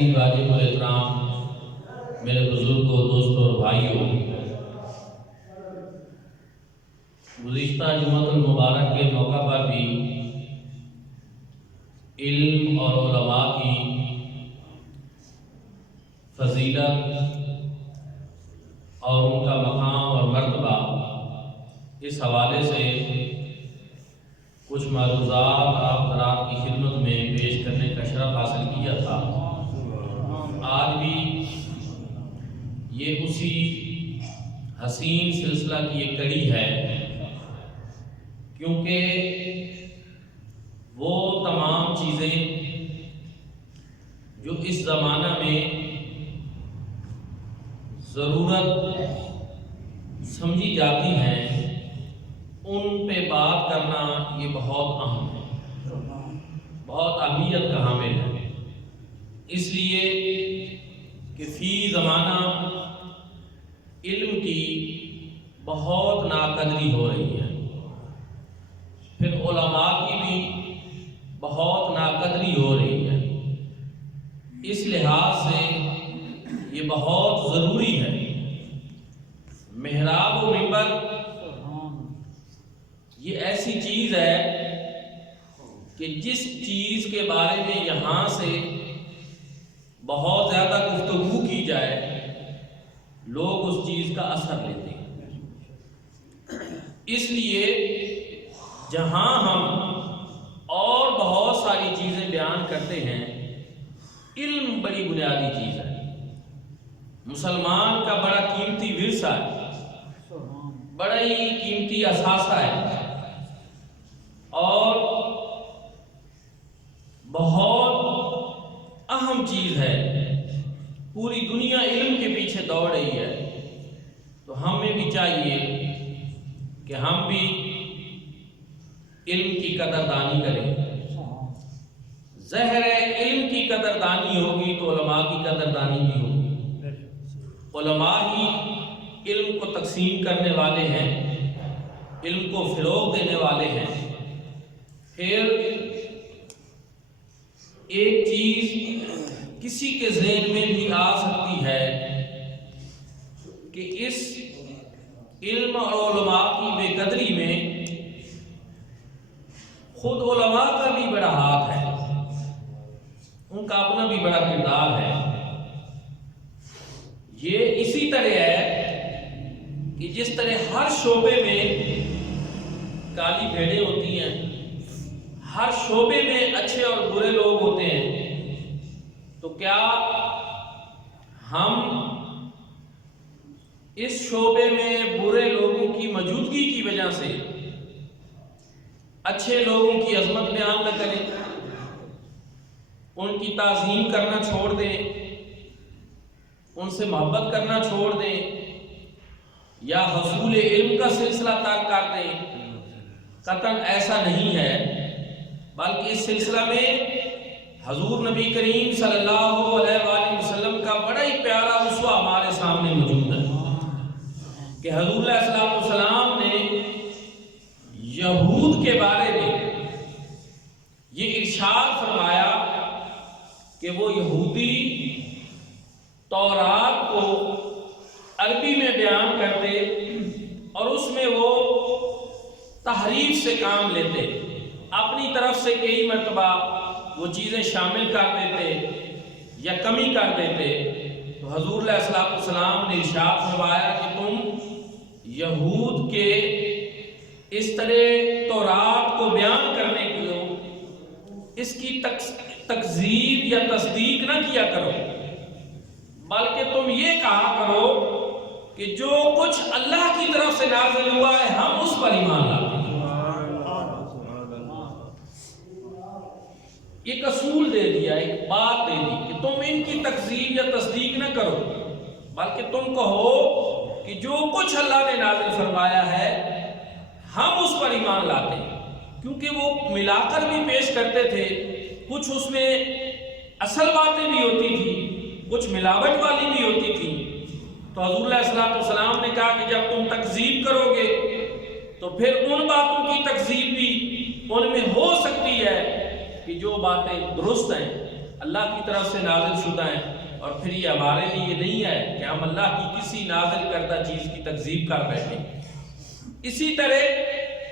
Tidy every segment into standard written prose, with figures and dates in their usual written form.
عزیز واجب الاحترام میرے بزرگوں، دوستوں اور بھائیوں، گزشتہ جمعۃ المبارک کے موقع پر بھی علم اور علماء کی فضیلت اور ان کا مقام اور مرتبہ اس حوالے سے کچھ معروضات آپ حضرات کی خدمت میں پیش کرنے کا شرف حاصل کیا تھا۔ آج بھی یہ اسی حسین سلسلہ کی ایک کڑی ہے، کیونکہ وہ تمام چیزیں جو اس زمانہ میں ضرورت سمجھی جاتی ہیں ان پہ بات کرنا یہ بہت اہم ہے، بہت اہمیت کا حامل ہے، اس لیے کہ فی زمانہ علم کی بہت ناقدری ہو رہی ہے، پھر علماء کی بھی بہت ناقدری ہو رہی ہے۔ اس لحاظ سے یہ بہت ضروری ہے۔ محراب و منبر یہ ایسی چیز ہے کہ جس چیز کے بارے میں یہاں سے بہت زیادہ گفتگو کی جائے لوگ اس چیز کا اثر لیتے ہیں۔ اس لیے جہاں ہم اور بہت ساری چیزیں بیان کرتے ہیں، علم بڑی بنیادی چیز ہے، مسلمان کا بڑا قیمتی ورثہ ہے، بڑا ہی قیمتی اثاثہ ہے، اور بہت اہم چیز ہے۔ پوری دنیا علم کے پیچھے دوڑ رہی ہے، تو ہمیں بھی چاہیے کہ ہم بھی علم کی قدردانی کریں۔ ظاہر ہے علم کی قدردانی ہوگی تو علماء کی قدردانی بھی ہوگی۔ علماء ہی علم کو تقسیم کرنے والے ہیں، علم کو فروغ دینے والے ہیں۔ پھر ایک چیز کسی کے ذہن میں بھی آ سکتی ہے کہ اس علم اور علماء کی بے قدری میں خود علماء کا بھی بڑا ہاتھ ہے، ان کا اپنا بھی بڑا کردار ہے۔ یہ اسی طرح ہے کہ جس طرح ہر شعبے میں کالی بھیڑیں ہوتی ہیں، ہر شعبے میں اچھے اور برے لوگ ہوتے ہیں، تو کیا ہم اس شعبے میں برے لوگوں کی موجودگی کی وجہ سے اچھے لوگوں کی عظمت بیان نہ کریں، ان کی تعظیم کرنا چھوڑ دیں، ان سے محبت کرنا چھوڑ دیں، یا حصول علم کا سلسلہ ترک کر دیں؟ قطعاً ایسا نہیں ہے، بلکہ اس سلسلہ میں حضور نبی کریم صلی اللہ علیہ وآلہ وسلم کا بڑا ہی پیارا اسوہ ہمارے سامنے موجود ہے کہ حضور علیہ الصلوۃ والسلام نے یہود کے بارے میں یہ ارشاد فرمایا کہ وہ یہودی تورات کو عربی میں بیان کرتے اور اس میں وہ تحریف سے کام لیتے، اپنی طرف سے کئی مرتبہ وہ چیزیں شامل کر دیتے یا کمی کر دیتے۔ تو حضور علیہ الصلوۃ والسلام نے ارشاد فرمایا کہ تم یہود کے اس طرح تورات کو بیان کرنے کے لیے اس کی تکذیب یا تصدیق نہ کیا کرو، بلکہ تم یہ کہا کرو کہ جو کچھ اللہ کی طرف سے نازل ہوا ہے ہم اس پر ایمان لاتے ہیں۔ ایک اصول دے دیا، ایک بات دے دی کہ تم ان کی تکذیب یا تصدیق نہ کرو، بلکہ تم کہو کہ جو کچھ اللہ نے نازل فرمایا ہے ہم اس پر ایمان لاتے ہیں، کیونکہ وہ ملا کر بھی پیش کرتے تھے، کچھ اس میں اصل باتیں بھی ہوتی تھی، کچھ ملاوٹ والی بھی ہوتی تھی۔ تو حضور علیہ الصلوۃ والسلام نے کہا کہ جب تم تکذیب کرو گے تو پھر ان باتوں کی تکذیب بھی ان میں ہو سکتی ہے کہ جو باتیں درست ہیں، اللہ کی طرف سے نازل شدہ ہیں، اور پھر یہ ہمارے لیے نہیں ہے کہ ہم اللہ کی کسی نازل کردہ چیز کی تکذیب کر بیٹھیں۔ اسی طرح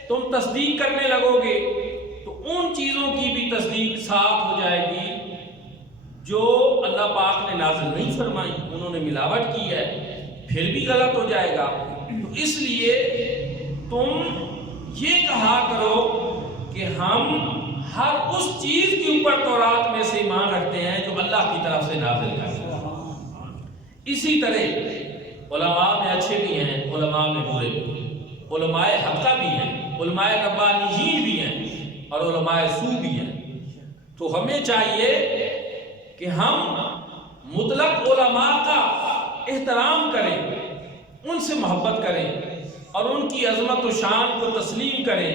تم تصدیق کرنے لگو گے تو ان چیزوں کی بھی تصدیق ساتھ ہو جائے گی جو اللہ پاک نے نازل نہیں فرمائی، انہوں نے ملاوٹ کی ہے، پھر بھی غلط ہو جائے گا۔ تو اس لیے تم یہ کہا کرو کہ ہم ہر اس چیز کے اوپر تورات میں سے ایمان رکھتے ہیں جو اللہ کی طرف سے نازل ہے۔ اسی طرح علماء میں اچھے بھی ہیں، علماء میں برے بھی ہیں، علماء حقہ بھی ہیں، علماء ربانیین بھی ہیں، اور علماء سو بھی ہیں۔ تو ہمیں چاہیے کہ ہم مطلق علماء کا احترام کریں، ان سے محبت کریں اور ان کی عظمت و شان کو تسلیم کریں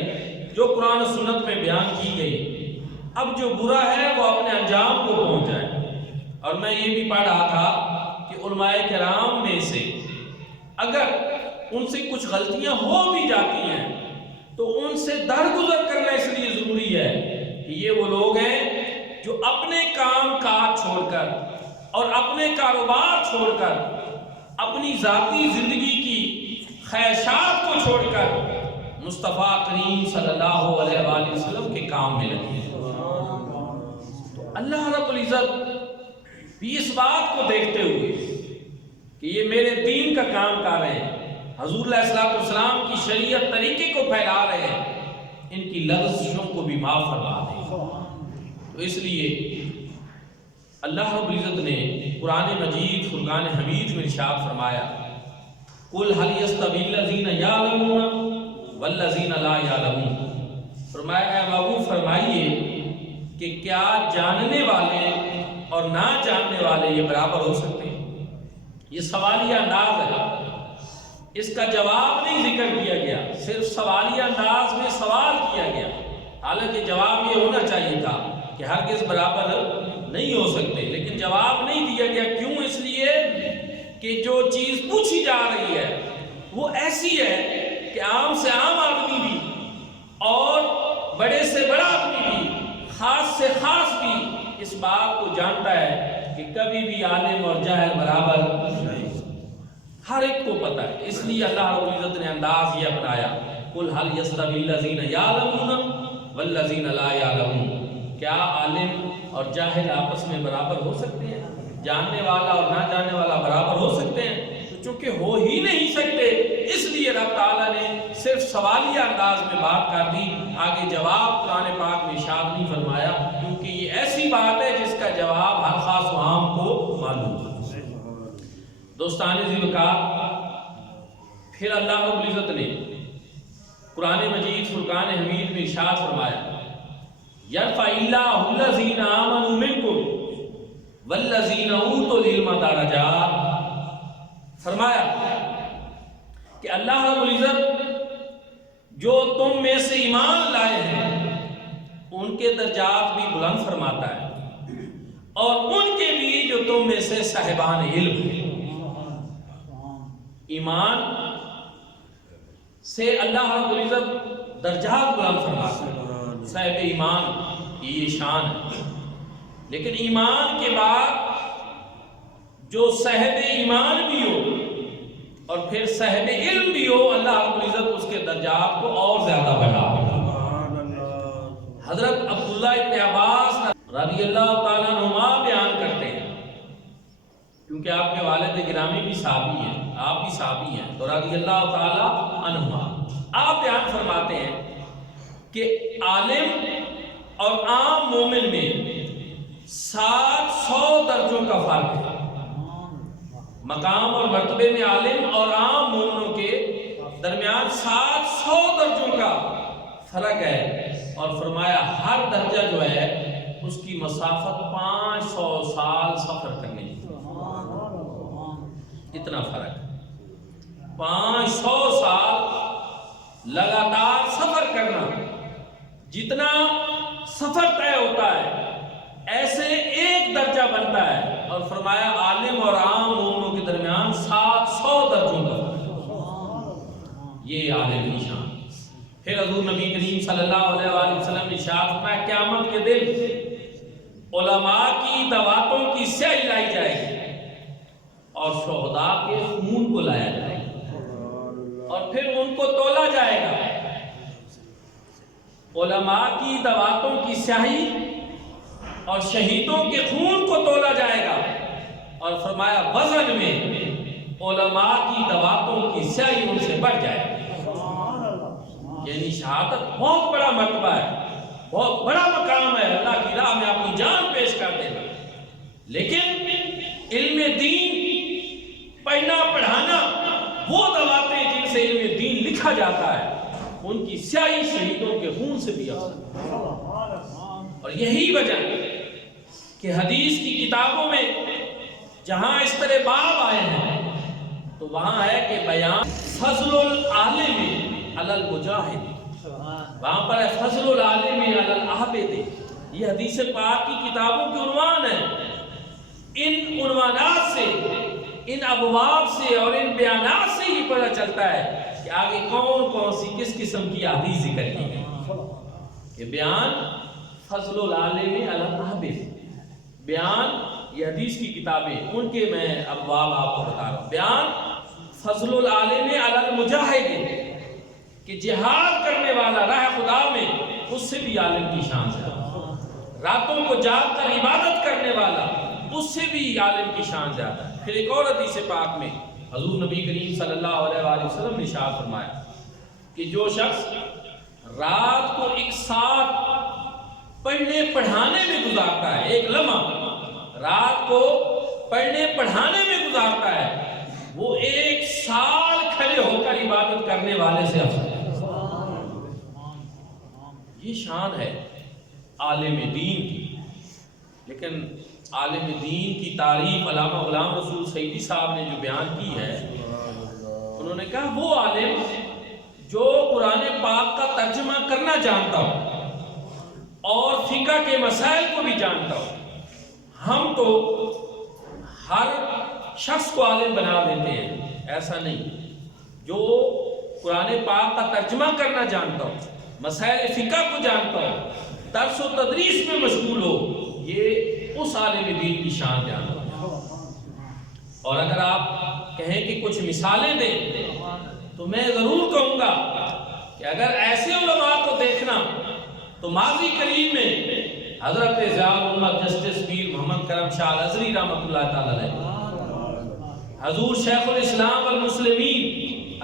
جو قرآن و سنت میں بیان کی گئی۔ اب جو برا ہے وہ اپنے انجام کو پہنچ جائے۔ اور میں یہ بھی پڑھ رہا تھا کہ علماء کرام میں سے اگر ان سے کچھ غلطیاں ہو بھی جاتی ہیں تو ان سے درگزر کرنا اس لیے ضروری ہے کہ یہ وہ لوگ ہیں جو اپنے کام کاج چھوڑ کر اور اپنے کاروبار چھوڑ کر اپنی ذاتی زندگی کی خواہشات کو چھوڑ کر مصطفیٰ کریم صلی اللہ علیہ وآلہ وسلم کے کام میں لگے۔ تو اللہ رب العزت بھی اس بات کو دیکھتے ہوئے کہ یہ میرے دین کا کام کر رہے ہیں، حضور علیہ الصلوۃ والسلام کی شریعت طریقے کو پھیلا رہے ہیں، ان کی لغزشوں کو بھی معاف فرما دیں۔ تو اس لیے اللہ رب العزت نے قرآن مجید فرقان حمید میں ارشاد فرمایا، قُلْ هَلْ يَسْتَوِي الَّذِينَ يَعْلَمُونَ وَالَّذِينَ لَا يَعْلَمُونَ، فرمایا اے محبوب فرمائیے کہ کیا جاننے والے اور نہ جاننے والے یہ برابر ہو سکتے ہیں؟ یہ سوالیہ انداز ہے، اس کا جواب نہیں ذکر کیا گیا، صرف سوالیہ انداز میں سوال کیا گیا، حالانکہ جواب یہ ہونا چاہیے تھا کہ ہرگز برابر نہیں ہو سکتے، لیکن جواب نہیں دیا گیا۔ کیوں؟ اس لیے کہ جو چیز پوچھی جا رہی ہے وہ ایسی ہے کہ عام سے عام آدمی بھی اور بڑے سے بڑا آدمی بھی، خاص سے خاص بھی اس بات کو جانتا ہے کہ کبھی بھی عالم اور جاہل برابر نہیں، ہر ایک کو پتہ ہے۔ اس لیے اللہ رب العزت نے انداز یہ اپنایا، قُلْ هَلْ يَسْتَوِي الَّذِينَ يَعْلَمُونَ وَالَّذِينَ لَا يَعْلَمُونَ، کیا عالم اور جاہل آپس میں برابر ہو سکتے ہیں؟ جاننے والا اور نہ جاننے والا برابر ہو سکتے ہیں؟ تو چونکہ ہو ہی نہیں سکتے، اس لیے رب تعالیٰ نے صرف سوالیہ انداز میں بات کر دی، آگے جواب قرآن پاک میں ارشاد نہیں فرمایا، کیونکہ یہ ایسی بات ہے جس کا جواب ہر خاص و عام کو معلوم ہے۔ دوستان ذوالوقار، پھر اللہ رب العزت نے قرآن مجید فرقان حمید میں ارشاد فرمایا، یرفع اللہ الذین آمنوا منکم والذین اوتوا العلم درجات، فرمایا کہ اللہ رب العزت جو تم میں سے ایمان لائے ہیں ان کے درجات بھی بلند فرماتا ہے، اور ان کے بھی جو تم میں سے صاحبان علم ہیں۔ ایمان سے اللہ رب العزت درجات بلند فرماتا ہے، صاحب ایمان کی یہ شان ہے۔ لیکن ایمان کے بعد جو صاحب ایمان بھی ہو اور پھر صاحب علم بھی ہو، اللہ رب العزت اس کے درجات کو اور زیادہ بڑھا دے۔ حضرت عبداللہ ابن عباس رضی اللہ تعالیٰ عنہما بیان کرتے ہیں، کیونکہ آپ کے والد گرامی بھی صحابی ہیں، آپ بھی صحابی ہیں، تو رضی اللہ تعالیٰ عنہما آپ بیان فرماتے ہیں کہ عالم اور عام مومن میں 700 درجوں کا فرق ہے۔ مقام اور مرتبے میں عالم اور عام مومنوں کے درمیان 700 درجوں کا فرق ہے، اور فرمایا ہر درجہ جو ہے اس کی مسافت 500 سال سفر کرنے کی، اتنا فرق ہے۔ 500 سال لگاتار سفر کرنا، جتنا سفر طے ہوتا ہے ایسے ایک درجہ بنتا ہے، اور فرمایا عالم اور عام مومنوں کے درمیان 700 درجوں کا فرق، یہ عالم کی شان۔ پھر حضور نبی کریم صلی اللہ علیہ وآلہ وسلم نے ارشاد فرمایا، قیامت کے دن علماء کی دواتوں کی سیاہی لائی جائے گی اور شہداء کے خون کو لایا جائے گا اور پھر ان کو تولا جائے گا. علماء کی دواتوں کی سیاہی اور شہیدوں کے خون کو تولا جائے گا اور فرمایا وزن میں علماء کی دواتوں کی سیاہی ان سے بڑھ جائے گی. یعنی شہادت بہت بڑا مرتبہ ہے، بہت بڑا مقام ہے، اللہ کی راہ میں اپنی جان پیش کر دینا. لیکن علم دین پڑھنا پڑھانا وہ دواتیں جن سے علم دین لکھا جاتا ہے ان کی سیاہی شہیدوں کے خون سے بھی افضل. اور یہی وجہ کہ حدیث کی کتابوں میں جہاں اس طرح باب آئے ہیں تو وہاں ہے کہ بیان فضل العالم علی المجاہد، وہاں پر ہے فضل العالم علی العابد. یہ حدیث پاک کی کتابوں کے عنوان ہیں. ان عنوانات سے، ان ابواب سے اور ان بیانات سے ہی پتہ چلتا ہے کہ آگے کون کون سی کس قسم کی احادیث ذکر کی گئی. یہ بیان فضل العالم علی العابد، بیان یہ حدیث کی کتابیں ان کے میں ابواب آپ کو بتا رہا ہوں. بیان فضل العالم علی المجاہد کہ جہاد کرنے والا راہ خدا میں اس سے بھی عالم کی شان زیادہ، راتوں کو جاگ کر عبادت کرنے والا اس سے بھی عالم کی شان زیادہ ہے. پھر ایک اور حدیث پاک میں حضور نبی کریم صلی اللہ علیہ وآلہ وسلم نے ارشاد فرمایا کہ جو شخص رات کو ایک ساتھ پڑھنے پڑھانے میں گزارتا ہے، ایک لمحہ رات کو پڑھنے پڑھانے میں گزارتا ہے، وہ ایک سال کھڑے ہو کر عبادت کرنے والے سے افضل ہے. یہ شان ہے عالم دین کی. لیکن عالم دین کی تعریف علامہ غلام رسول سعیدی صاحب نے جو بیان کی ہے، انہوں نے کہا وہ عالم جو قرآن پاک کا ترجمہ کرنا جانتا ہو اور فقہ کے مسائل کو بھی جانتا ہو. ہم تو ہر شخص کو عالم بنا دیتے ہیں، ایسا نہیں. جو قرآن پاک کا ترجمہ کرنا جانتا ہو، مسائل فقہ کو جانتا ہو، درس و تدریس میں مشغول ہو، یہ اس عالم دین کی شان جانتا ہے. اور اگر آپ کہیں کہ کچھ مثالیں دیں تو میں ضرور کہوں گا کہ اگر ایسے علماء کو دیکھنا تو ماضی قریب میں حضرت ضیاء الامت جسٹس پیر محمد کرم شاہ الازہری رحمۃ اللہ تعالی علیہ، حضور شیخ الاسلام والمسلمین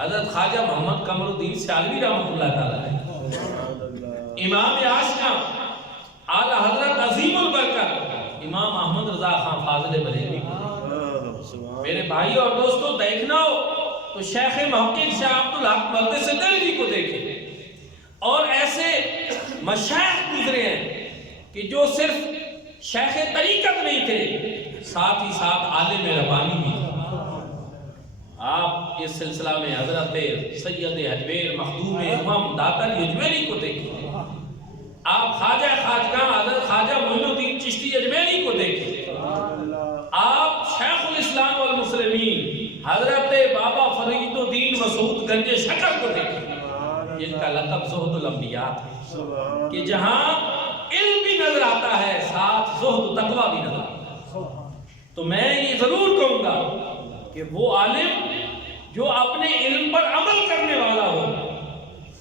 حضرت خواجہ محمد قمر الدین سیالوی رحمۃ اللہ تعالی علیہ، امام عاشقہ اعلی حضرت عظیم البرکت امام احمد رضا خان فاضل بریلوی. میرے بھائی اور دوستو، دیکھنا ہو تو شیخ محقق شاہ عبدالحق مقدس دہلوی کو دیکھیں. اور ایسے مشائخ گزرے ہیں کہ جو صرف شیخ طریقت نہیں تھے، ساتھ ہی ساتھ عالم ربانی بھی. آپ اس سلسلہ میں حضرت سید حجویر مخدوم امام داتر اجمیری کو دیکھیں، آپ خواجہ خواجگاں حضرت خواجہ معین الدین چشتی اجمیری کو دیکھیں، آپ شیخ الاسلام والمسلمین حضرت بابا فرید الدین مسعود گنج شکر کو دیکھیں، جن کا لقب زہد الانبیاء ہے، کہ جہاں علم بھی نظر آتا ہے ساتھ زہد و تقوی بھی نظر آتا ہے. تو میں یہ ضرور کہوں گا کہ وہ عالم جو اپنے علم پر عمل کرنے والا ہو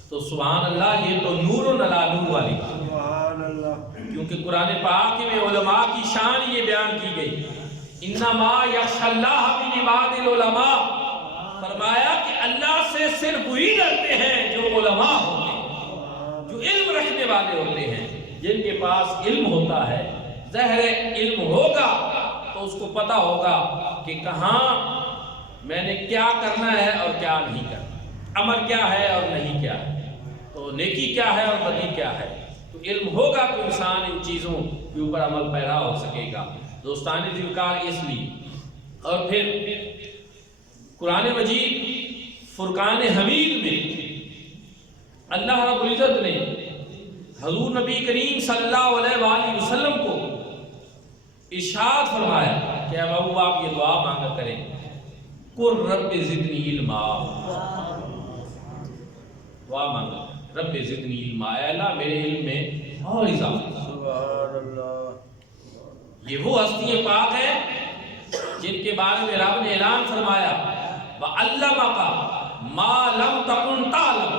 تو سبحان اللہ، یہ تو نور علی نور والی بات. کیونکہ قرآن پاک میں علماء کی شان یہ بیان کی گئی، انما یخشی اللہ من عباد العلماء. فرمایا کہ اللہ سے صرف وہی ڈرتے ہیں جو علماء ہوتے ہیں، جو علم رکھنے والے ہوتے ہیں، جن کے پاس علم ہوتا ہے. ظاہر علم ہوگا تو اس کو پتا ہوگا کہ کہاں میں نے کیا کرنا ہے اور کیا نہیں کرنا، امر کیا ہے اور نہیں کیا ہے، تو نیکی کیا ہے اور بدی کیا ہے. تو علم ہوگا تو انسان ان چیزوں کے اوپر عمل پیرا ہو سکے گا. دوستان ذوالفقار اس لیے. اور پھر قرآن مجید فرقان حمید میں اللہ رب العزت نے حضور نبی کریم صلی اللہ علیہ وآلہ وسلم کو ارشاد فرمایا کہ اب ابو آپ یہ دعا مانگا کریں، قل رب زدنی علما. دعا مانگا رب زدنی علما، اے اللہ میرے علم میں اور اضافہ. یہ وہ ہستیاں پاک ہیں جن کے بارے میں رب نے اعلان فرمایا وَعَلَّمَكَ مَا لَمْ تَكُنْ تَعْلَمُ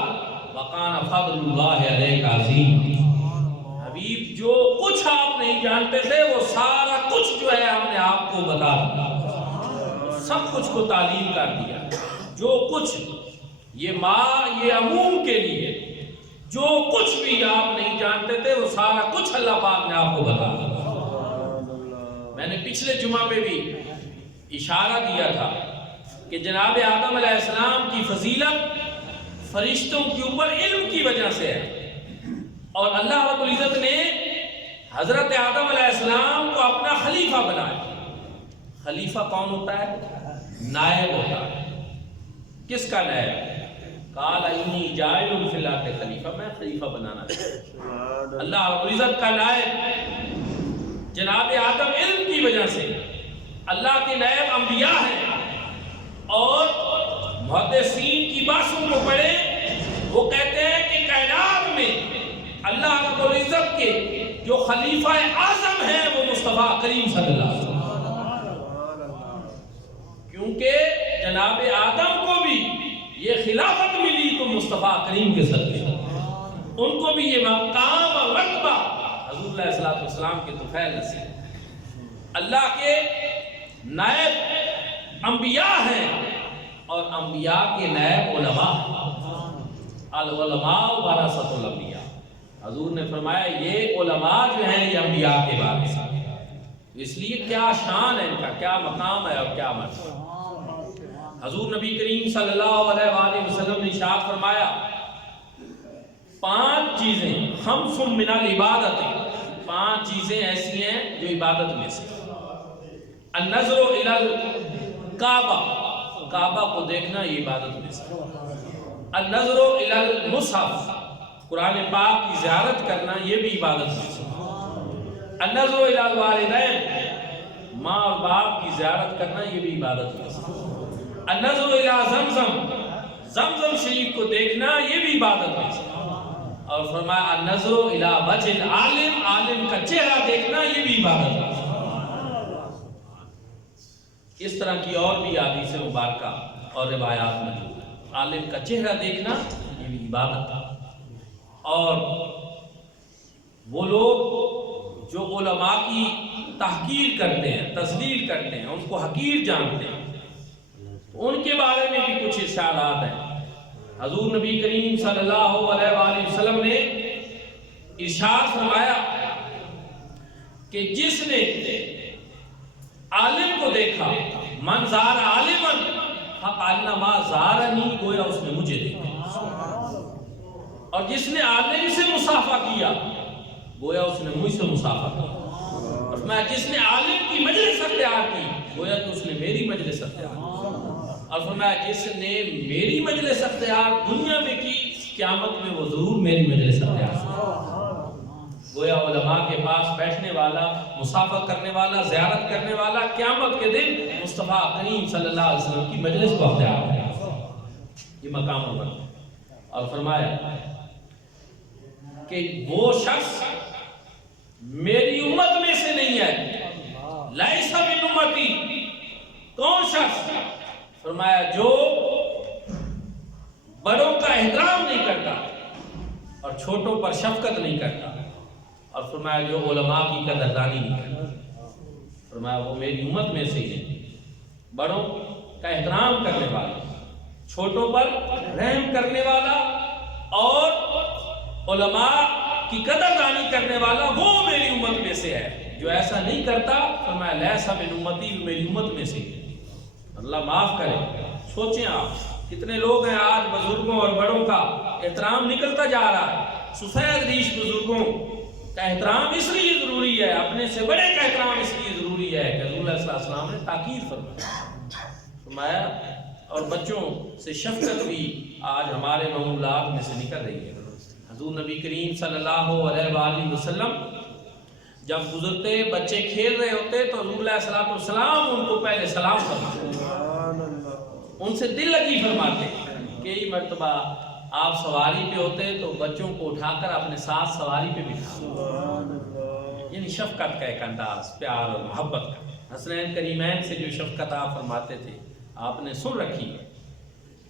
وَكَانَ فَضْلُ اللَّهِ عَلَيْكَ عَظِيمًا۔ حبیب جو کچھ آپ نہیں جانتے تھے وہ سارا کچھ جو ہے ہم نے آپ کو بتا دیا، سب کچھ کو تعلیم کر دیا۔ جو کچھ، یہ ماں یہ عموم کے لیے، جو کچھ بھی آپ نہیں جانتے تھے وہ سارا کچھ اللہ پاک نے آپ کو بتا دیا۔ میں نے پچھلے جمعہ پہ بھی اشارہ دیا تھا کہ جناب آدم علیہ السلام کی فضیلت فرشتوں کے اوپر علم کی وجہ سے ہے، اور اللہ رب العزت نے حضرت آدم علیہ السلام کو اپنا خلیفہ بنایا۔ خلیفہ کون ہوتا ہے؟ نائب ہوتا ہے۔ کس کا نائب؟ قال انی جاعل فی الارض خلیفہ، میں خلیفہ بنانا چاہتا۔ اللہ رب العزت کا نائب جناب آدم علم کی وجہ سے، اللہ کے نائب انبیاء ہیں، اور محدثین کی باتوں کو پڑھے وہ کہتے ہیں کہ کائنات میں اللہ رب العزت کے جو خلیفہ اعظم ہیں وہ مصطفیٰ کریم صلی اللہ علیہ وسلم، کیونکہ جناب آدم کو بھی یہ خلافت ملی تو مصطفیٰ کریم کے صدقے، ان کو بھی یہ مقام اور مرتبہ حضور علیہ السلام کے طفیل نصیب۔ اللہ کے نائب انبیاء ہیں، اور انبیاء کے نائب علماء، العلماء ورثۃ الانبیاء۔ حضور نے فرمایا یہ علماء جو ہیں یہ انبیاء کے وارث ہیں، اس لیے کیا شان ہے ان کا، کیا مقام ہے اور کیا مرتبہ۔ حضور نبی کریم صلی اللہ علیہ وآلہ وسلم نے ارشاد فرمایا 5 چیزیں، خمس من العبادت، 5 چیزیں ایسی ہیں جو عبادت میں سے۔ النظر الی الکعبہ، کعبہ کو دیکھنا یہ عبادت میں سے۔ النظر الی المصحف، قرآن پاک کی زیارت کرنا یہ بھی عبادت میں سے۔ النظر الی الوالدین، ماں اور باپ کی زیارت کرنا یہ بھی عبادت میں سے۔ النظر الی زمزم، زمزم شریف کو دیکھنا یہ بھی عبادت میں سے۔ اور فرمایا النظر الی وجہ العالم، عالم کا چہرہ دیکھنا یہ بھی عبادت میں سے۔ اس طرح کی اور بھی حدیث مبارکہ اور روایات موجود ہیں۔ عالم کا چہرہ دیکھنا یہ بھی عبادت ہے۔ اور وہ لوگ جو علماء کی تحقیر کرتے ہیں، تذلیل کرتے ہیں، ان کو حقیر جانتے ہیں، ان کے بارے میں بھی کچھ ارشادات ہیں۔ حضور نبی کریم صلی اللہ علیہ وآلہ وسلم نے ارشاد فرمایا کہ جس نے عالم کو دیکھا، من زار عالما فکأنما زارنی، گویا اس نے مجھے دیکھا، اور جس نے عالم سے مصافحہ کیا گویا اس نے مجھ سے مصافحہ کیا، اور میں جس نے عالم کی مجلس اختیار کی گویا کہ اس نے میری مجلس اختیار کی، اور فرمایا جس نے میری مجلس اختیار دنیا میں کی قیامت میں وہ ضرور میری مجلس اختیار کی۔ گویا علماء کے پاس بیٹھنے والا، مصافحہ کرنے والا، زیارت کرنے والا قیامت کے دن مصطفیٰ کریم صلی اللہ علیہ وسلم کی مجلس کو اختیار ہے، یہ مقام ہوگا۔ اور فرمایا کہ وہ شخص میری امت میں سے نہیں ہے، لیس من امتی، کون شخص؟ فرمایا جو بڑوں کا احترام نہیں کرتا اور چھوٹوں پر شفقت نہیں کرتا، اور فرمایا جو علماء کی قدردانی نہیں کرتا، فرمایا وہ میری امت میں سے ہی ہے۔ بڑوں کا احترام کرنے والا، چھوٹوں پر رحم کرنے والا، اور علماء کی قدردانی کرنے والا، وہ میری امت میں سے ہے۔ جو ایسا نہیں کرتا فرمایا لیس من امتی، وہ میری امت میں سے ہی ہے۔ اللہ معاف کرے۔ سوچیں آپ کتنے لوگ ہیں آج بزرگوں اور بڑوں کا احترام نکلتا جا رہا ہے۔ سفید ریش بزرگوں کا احترام اس لیے ضروری ہے، اپنے سے بڑے کا احترام اس لیے ضروری ہے کہ حضور صلی اللہ علیہ وسلم نے تاکید فرمایا، اور بچوں سے شفقت بھی آج ہمارے معمولات میں سے نکل رہی ہے۔ حضور نبی کریم صلی اللہ علیہ وآلہ وسلم جب گزرتے، بچے کھیل رہے ہوتے تو حضور علیہ السلام ان کو پہلے سلام فرماتے، ان سے دل لگی فرماتے۔ کئی مرتبہ آپ سواری پہ ہوتے تو بچوں کو اٹھا کر اپنے ساتھ سواری پہ بٹھاتے، یعنی شفقت کا ایک انداز، پیار اور محبت کا، حسنین کریمین سے جو شفقت آپ فرماتے تھے آپ نے سن رکھی ہے۔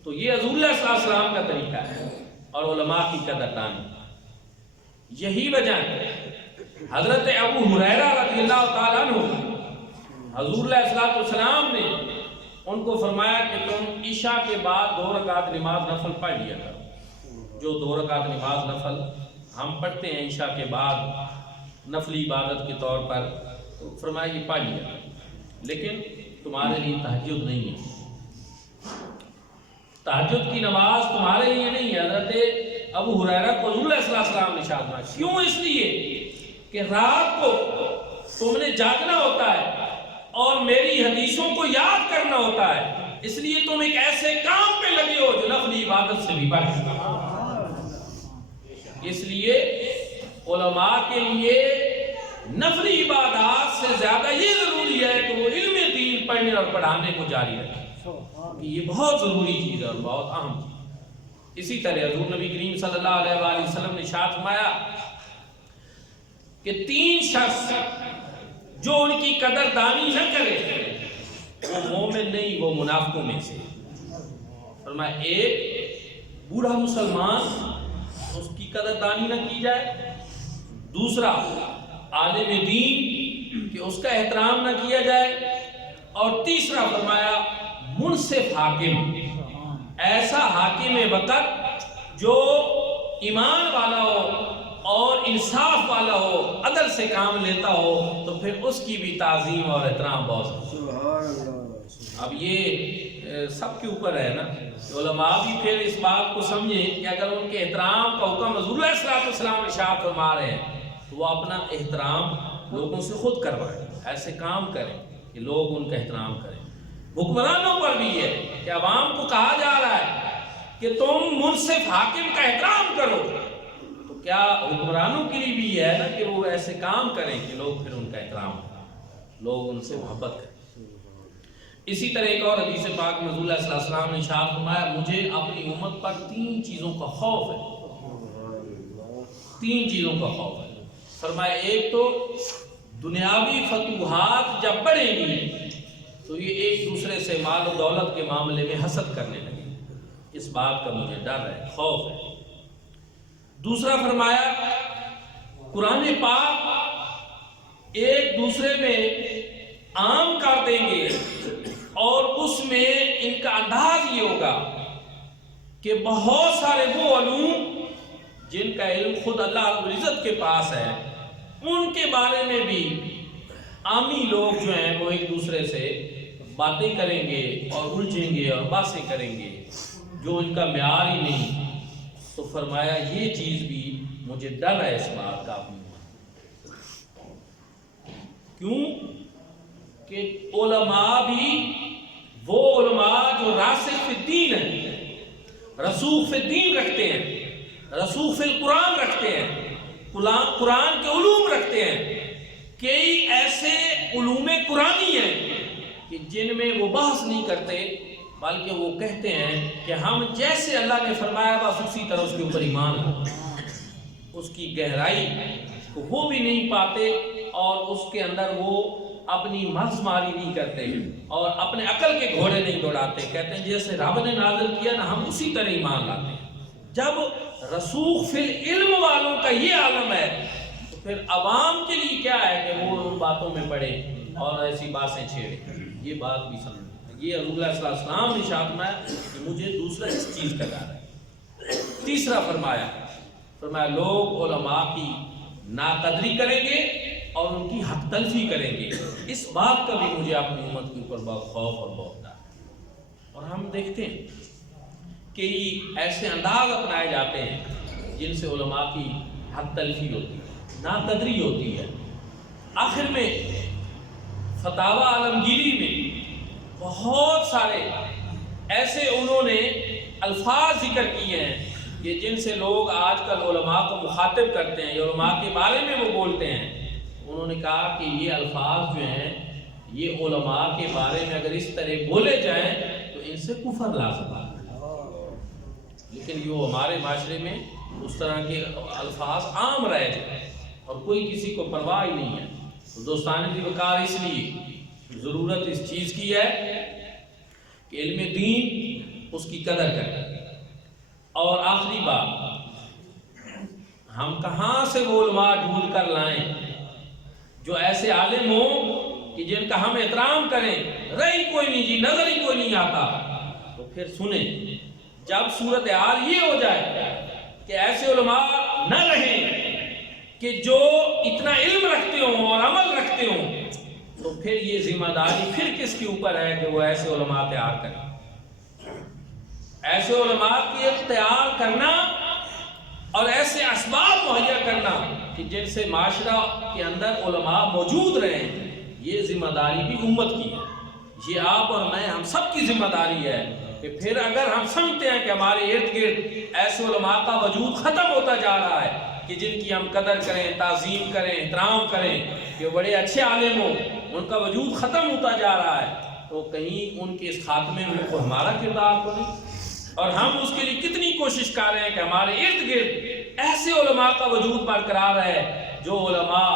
تو یہ حضور اللہ صلی اللہ علیہ وسلم کا طریقہ ہے اور علماء کی قدردانی۔ یہی وجہ ہے حضرت ابو ہریرہ رضی اللہ تعالیٰ عنہ، حضور علیہ الصلوۃ والسلام نے ان کو فرمایا کہ تم عشاء کے بعد 2 رکعت نماز نفل پڑھ لیا کرو۔ جو 2 رکعت نماز نفل ہم پڑھتے ہیں عشاء کے بعد نفلی عبادت کے طور پر، تو فرمایا یہ پڑھ لیا کرو، لیکن تمہارے لیے تہجد نہیں ہے، تہجد کی نماز تمہارے لیے نہیں ہے۔ حضرت ابو ہریرہ کو حضور صلی اللہ علیہ وسلم نے ارشاد فرمایا، کیوں؟ اس لیے کہ رات کو تم نے جاگنا ہوتا ہے اور میری حدیثوں کو یاد کرنا ہوتا ہے، اس لیے تم ایک ایسے کام پہ لگے ہو جو نفلی عبادت سے بھی بڑھ ہے۔ اس لیے علماء کے لیے نفلی عبادات سے زیادہ یہ ضروری ہے کہ وہ علم دین پڑھنے اور پڑھانے کو جاری رکھیں، یہ بہت ضروری چیز ہے اور بہت اہم چیز۔ اسی طرح حضور نبی کریم صلی اللہ علیہ وآلہ وسلم نے ارشاد فرمایا کہ 3 شخص جو ان کی قدردانی نہ کرے وہ مومن نہیں، وہ منافقوں میں سے۔ فرمایا ایک بوڑھا مسلمان، اس کی قدردانی نہ کی جائے، دوسرا عالم دین کہ اس کا احترام نہ کیا جائے، اور تیسرا فرمایا منصف حاکم، ایسا حاکم وقت جو ایمان والا ہو اور انصاف والا ہو، عدل سے کام لیتا ہو، تو پھر اس کی بھی تعظیم اور احترام بہت ہے۔ اب یہ سب کے اوپر ہے نا، علماء بھی پھر اس بات کو سمجھیں کہ اگر ان کے احترام کا حکم حضور علیہ الصلوۃ والسلام ارشاد فرما رہے ہیں تو وہ اپنا احترام لوگوں سے خود کروائیں، ایسے کام کریں کہ لوگ ان کا احترام کریں۔ حکمرانوں پر بھی ہے کہ عوام کو کہا جا رہا ہے کہ تم منصف حاکم کا احترام کرو، تو کیا حکمرانوں کے لیے بھی یہ ہے نا کہ وہ ایسے کام کریں کہ لوگ پھر ان کا احترام کریں، لوگ ان سے محبت کریں۔ اسی طرح ایک اور حدیث پاک میں حضور صلی اللہ علیہ وسلم نے ارشاد فرمایا، مجھے اپنی امت پر 3 چیزوں کا خوف ہے، 3 چیزوں کا خوف ہے۔ فرمایا ایک تو دنیاوی فتوحات جب بڑھیں گی تو یہ ایک دوسرے سے مال و دولت کے معاملے میں حسد کرنے لگے، اس بات کا مجھے ڈر ہے، خوف ہے۔ دوسرا فرمایا قرآن پاک ایک دوسرے میں عام کر دیں گے اور اس میں ان کا انداز یہ ہوگا کہ بہت سارے وہ علوم جن کا علم خود اللہ رب العزت کے پاس ہے، ان کے بارے میں بھی عامی لوگ جو ہیں وہ ایک دوسرے سے باتیں کریں گے اور الجھیں گے اور باتیں کریں گے جو ان کا معیار ہی نہیں۔ تو فرمایا یہ چیز بھی مجھے ڈر ہے اس بات کا اپنی، کیوں کہ علماء بھی وہ علماء جو راسخ فی الدین ہیں، رسوخ فی الدین رکھتے ہیں، رسوخ فی القرآن رکھتے ہیں، قرآن کے علوم رکھتے ہیں، کئی ایسے علوم قرآنی ہیں کہ جن میں وہ بحث نہیں کرتے، بلکہ وہ کہتے ہیں کہ ہم جیسے اللہ نے فرمایا بس اسی طرح اس کے اوپر ایمان ہے، اس کی گہرائی کو وہ بھی نہیں پاتے اور اس کے اندر وہ اپنی مرض ماری نہیں کرتے اور اپنے عقل کے گھوڑے نہیں دوڑاتے، کہتے ہیں جیسے رب نے نازل کیا نا ہم اسی طرح ایمان لاتے ہیں۔ جب رسوخ فی العلم والوں کا یہ عالم ہے تو پھر عوام کے لیے کیا ہے کہ وہ ان باتوں میں پڑے اور ایسی باتیں چھیڑے، یہ بات بھی سمجھ۔ یہ حضور صلی اللہ علیہ وسلم نے ارشاد فرمایا کہ مجھے دوسرا اس چیز کا ڈر ہے۔ تیسرا فرمایا لوگ علماء کی ناقدری کریں گے اور ان کی حق تلفی کریں گے، اس بات کا بھی مجھے اپنی امت کے اوپر بہت خوف اور بہت ڈر ہے۔ اور ہم دیکھتے ہیں کہ ایسے انداز اپنائے جاتے ہیں جن سے علماء کی حق تلفی ہوتی ہے، ناقدری ہوتی ہے۔ آخر میں فتاوی عالمگیری میں بہت سارے ایسے انہوں نے الفاظ ذکر کیے ہیں کہ جن سے لوگ آج کل علماء کو مخاطب کرتے ہیں، علماء کے بارے میں وہ بولتے ہیں۔ انہوں نے کہا کہ یہ الفاظ جو ہیں یہ علماء کے بارے میں اگر اس طرح بولے جائیں تو ان سے کفر لازم ہے، لیکن یہ ہمارے معاشرے میں اس طرح کے الفاظ عام رائج ہیں اور کوئی کسی کو پرواہ ہی نہیں ہے. تو دوستان کی وقار اس لیے ضرورت اس چیز کی ہے کہ علم دین اس کی قدر کریں. اور آخری بات، ہم کہاں سے وہ علماء ڈھونڈ کر لائیں جو ایسے عالم ہوں کہ جن کا ہم احترام کریں؟ رہی کوئی نہیں جی، نظر ہی کوئی نہیں آتا. تو پھر سنیں، جب صورتحال یہ ہو جائے کہ ایسے علماء نہ رہیں کہ جو اتنا علم رکھتے ہوں اور عمل رکھتے ہوں، تو پھر یہ ذمہ داری پھر کس کے اوپر ہے کہ وہ ایسے علماء تیار کریں. ایسے علماء کی تیار کرنا اور ایسے اسباب مہیا کرنا کہ جن سے معاشرہ کے اندر علماء موجود رہیں، یہ ذمہ داری بھی امت کی ہے. یہ آپ اور میں، ہم سب کی ذمہ داری ہے کہ پھر اگر ہم سمجھتے ہیں کہ ہمارے ارد گرد ایسے علماء کا وجود ختم ہوتا جا رہا ہے کہ جن کی ہم قدر کریں، تعظیم کریں، احترام کریں، کہ بڑے اچھے عالم ہوں، ان کا وجود ختم ہوتا جا رہا ہے، تو کہیں ان کے اس خاتمے میں کوئی ہمارا کردار تو نہیں؟ اور ہم اس کے لیے کتنی کوشش کر رہے ہیں کہ ہمارے ارد گرد ایسے علماء کا وجود برقرار ہے جو علماء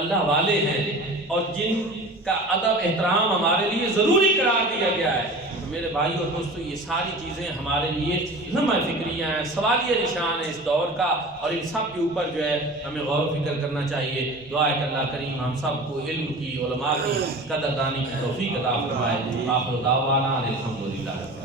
اللہ والے ہیں اور جن کا ادب احترام ہمارے لیے ضروری قرار دیا گیا ہے. تو میرے بھائی اور دوستو، یہ ساری چیزیں ہمارے لیے لمحہ فکریہ ہیں، سوالیہ نشان ہے اس دور کا، اور ان سب کے اوپر جو ہے ہمیں غور و فکر کرنا چاہیے. دعا ہے کہ اللہ کریم ہم سب کو علم کی، علماء کی قدردانی کی توفیق عطا فرمائے. آخر دعوانا الحمدللہ.